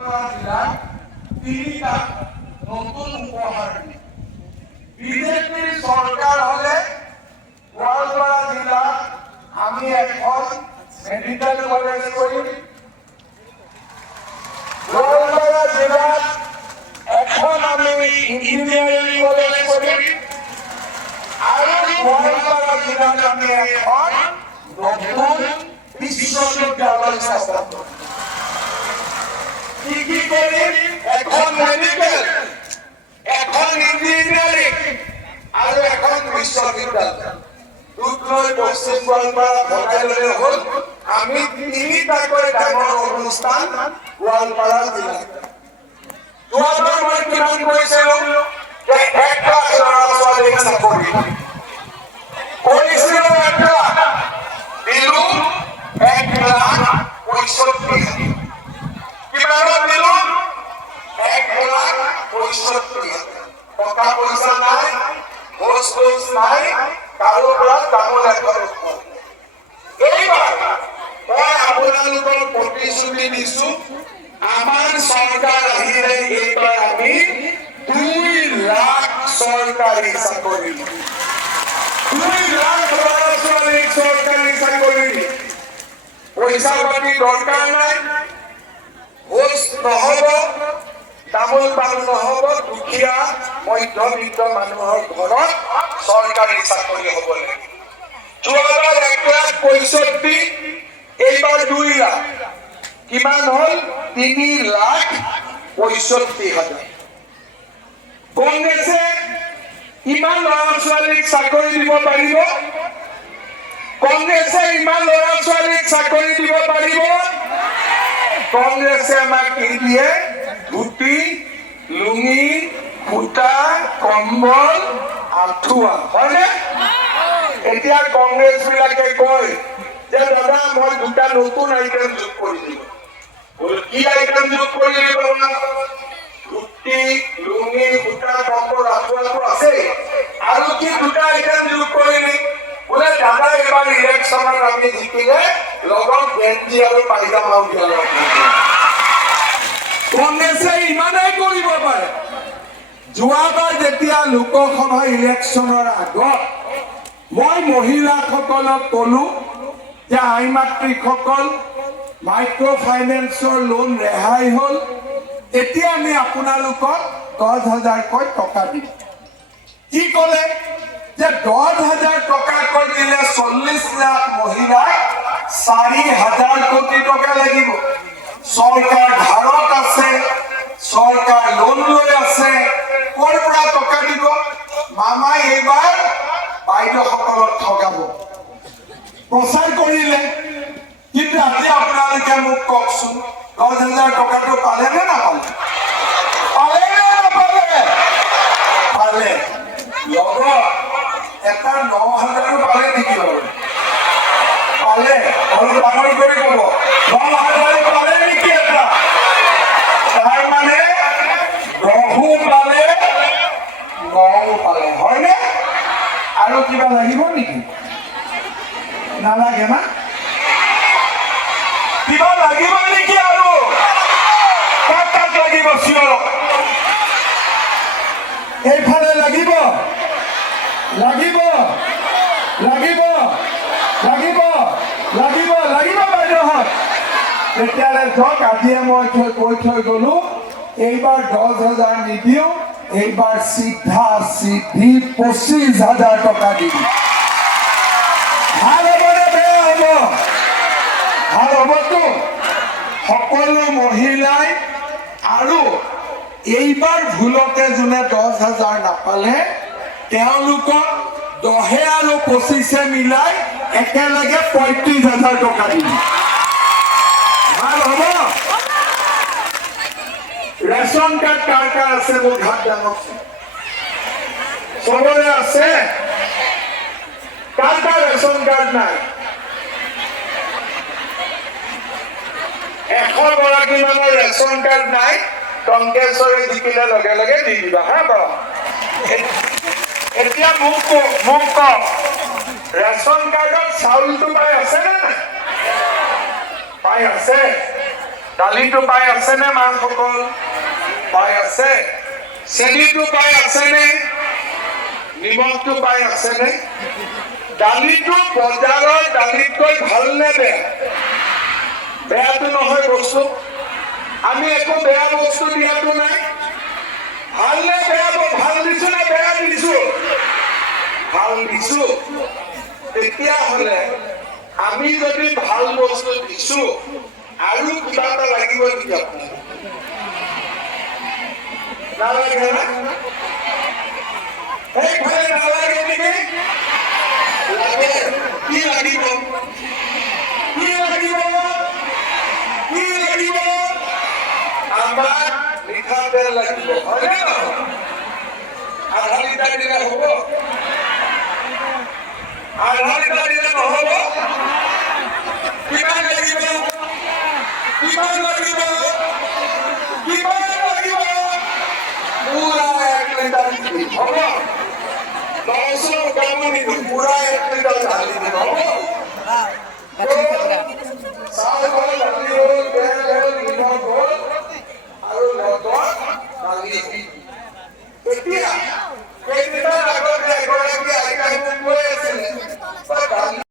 তিনিটা নতুন উপহার বিজেপির সরকার হলে গোয়ালপাড়া জেলা আমি এখন মেডিকেল কলেজ করি, গোয়ালপাড়া জেলার এখন আমি ইঞ্জিনিয়ারিং কলেজ করি, আৰু গোয়ালপাড়া জেলাত আমি এখন নতুন বিশ্ববিদ্যালয় স্থাপন কৰি। কি কৰি? এখন মেডিকেল, এখন ইঞ্জিনিয়াৰিং আৰু এখন বিশ্ববিদ্যালয় দুটাই পশ্চিম গোৱালপাৰা ভগাই ললে হল। আমি তিনিটাকৈ ডাঙৰ অনুষ্ঠান গোৱালপাৰা জিলাত। যোৱাবাৰ মই কিমান কৈছিলো যে 1 লাখ ল'ৰা-ছোৱালীক চাকৰি কৰিছিলো, দিলো 1,65,000। কিমানত দিলো? 1,65,000। টকা পইচা নাই, ঘোষ নাই, কাৰো পৰা তামোল এখন এইবাৰ মই আপোনালোকৰ প্ৰতিশ্ৰুতি দিছো, আমাৰ চৰকাৰ আহিলে এইবাৰ আমি 2 লাখ চৰকাৰী চাকৰি, 2 লাখ ল'ৰা-ছোৱালীক চৰকাৰী চাকৰি। পইচা পাতি দৰকাৰ নাই, ঘোষ নহব, তামোল পাণ নহব, দুখীয়া মধ্যবিত্ত মানুহৰ ঘৰত চৰকাৰী চাকৰি হব লাগিব। যোৱাবাৰ 1,65,000, এইবাৰ 2 লাখ। কিমান হল? 3,65,000। কংগ্ৰেছে ইমান ল'ৰা-ছোৱালীক চাকৰি দিব পাৰিব? কংগ্ৰেছে ইমান ল'ৰা-ছোৱালীক চাকৰি দিব পাৰিব? কংগ্ৰেছে আমাক কি দিয়ে? ধুতি, লুঙি, সূতা, কম্বল, আঁঠুৱা, হয়নে? এতিয়া কংগ্ৰেছ বিলাকে কয় যে দাদা মই 2টা নতুন আইটেম যোগ কৰি দিম। কি আইটেম যোগ কৰি দিব? ধুতি, লুঙি, সূতা, কম্বল, আঁঠুৱাটো আছে, আৰু কি 2টা আইটেম যোগ কৰিলি? বোলে দাদা এবাৰ ইলেকশ্যনত আমি জিকিলে লগত গেঞ্জি আৰু পাইজামাও দিয়া লগ। কংগ্ৰেছে ইমানেই কৰিব পাৰে। যোৱাবাৰ যেতিয়া লোকসভা ইলেকশ্যনৰ আগত মই মহিলাসকলক কলো যে আই মাতৃসকল মাইক্ৰ' ফাইনেন্সৰ লোন ৰেহাই হল, এতিয়া আমি আপোনালোকক 10,000কৈ টকা দিম। কি কলে? যে 10,000 টকাকৈ দিলে 40 লাখ মহিলাই 4,000 কোটি টকা লাগিব। চৰকাৰ ধাৰত আছে, চৰকাৰ লোন লৈ আছে, ক'ৰ পৰা টকা দিব? মামাই এইবাৰ বাইদেউসকলক ঠগাব প্ৰচাৰ কৰিলে। কিন্তু আজি আপোনালোকে মোক কওকচোন, 10,000 টকাটো পালে নে নাপালে? পালে নে নাপালে? পালে। লগত এটা 9,000 পালে নেকি বাৰু? পালে। অলপ ডাঙৰ কৰি কব, 9,000 পালে নেকি? এটা তাৰ মানে 10ও পালে, 9ও পালে, হয়নে? আৰু কিবা লাগিব নেকি? নালাগে না? কিবা লাগিব নেকি? আৰু কাক লাগিব? চিঞৰ। এইফালে লাগিব, লাগিব, লাগিব, লাগিব, লাগিব, লাগিব বাইদেউহঁত। তেতিয়াহ'লে যাওক, আজিয়ে মই কৈ থৈ গলো, এইবাৰ 10,000 নিদিও, এইবাৰ চিধা চিধি 25,000 টকা দিম। ভাল হ'ব নে বেয়া হ'ব? ভাল হ'বতো? সকলো মহিলাই আৰু এইবাৰ ভুলতে যোনে 10,000 নাপালে তেওঁলোকক 10 আৰু 25 মিলাই একেলগে 35,000 টকা দিম। ভাল হ'ব? ৰেচন কাৰ্ড কাৰ কাৰ আছে মোৰ হাত দাঙকচোন। চবৰে আছে? কাৰ কাৰ ৰেচন কাৰ্ড নাই? 100 গৰাকী মানৰ ৰেচন কাৰ্ড নাই, টংকেশ্বৰী জিকিলে লগে লগে দি দিবা হা বাৰু। এতিয়া মোক কওক, ৰেচন কাৰ্ডত চাউলটো পাই আছে নে নাই? পাই আছে। দালিটো পাই আছেনে মাসকল? পাই আছে। চেনিটো পাই আছেনে? নিমখটো পাই আছেনে? দালিটো বজাৰৰ দালিতকৈ ভালনে বেয়া? বেয়াটো নহয় বস্তু। আমি একো বেয়া বস্তু দিয়াটো নাই। ভালনে বেয়া? ভাল দিছো নে বেয়া দিছো? ভাল দিছো। তেতিয়াহ'লে আমি যদি ভাল বস্তু দিছো আৰু কিবা এটা লাগিব নেকি আপোনাক? নালাগে না? সেইফালে নালাগে নেকি? লাগে। কি লাগিব? কি লাগিব? কি লাগিব? আমাক মিঠাতেল লাগিব, হয়নে নহয়? আধা লিটাৰ দিলে হ'ব? আধা লিটাৰ দিলে নহ'ব? কিমান লাগিব? কিমান লাগিব? কিমান লাগিব? পুৰা 1 লিটাৰ দিবি, হ'ব? লহচুন কামো নিদিওঁ, পুৰা 1 লিটাৰ ঢালি দিম, হ'ব? চাউল হ'ল, দালি হ'ল, তেল হ'ল, নিমখ হ'ল আৰু লগত দালি। এতিয়া কেইদিনমান আগতে এগৰাকী আইতাই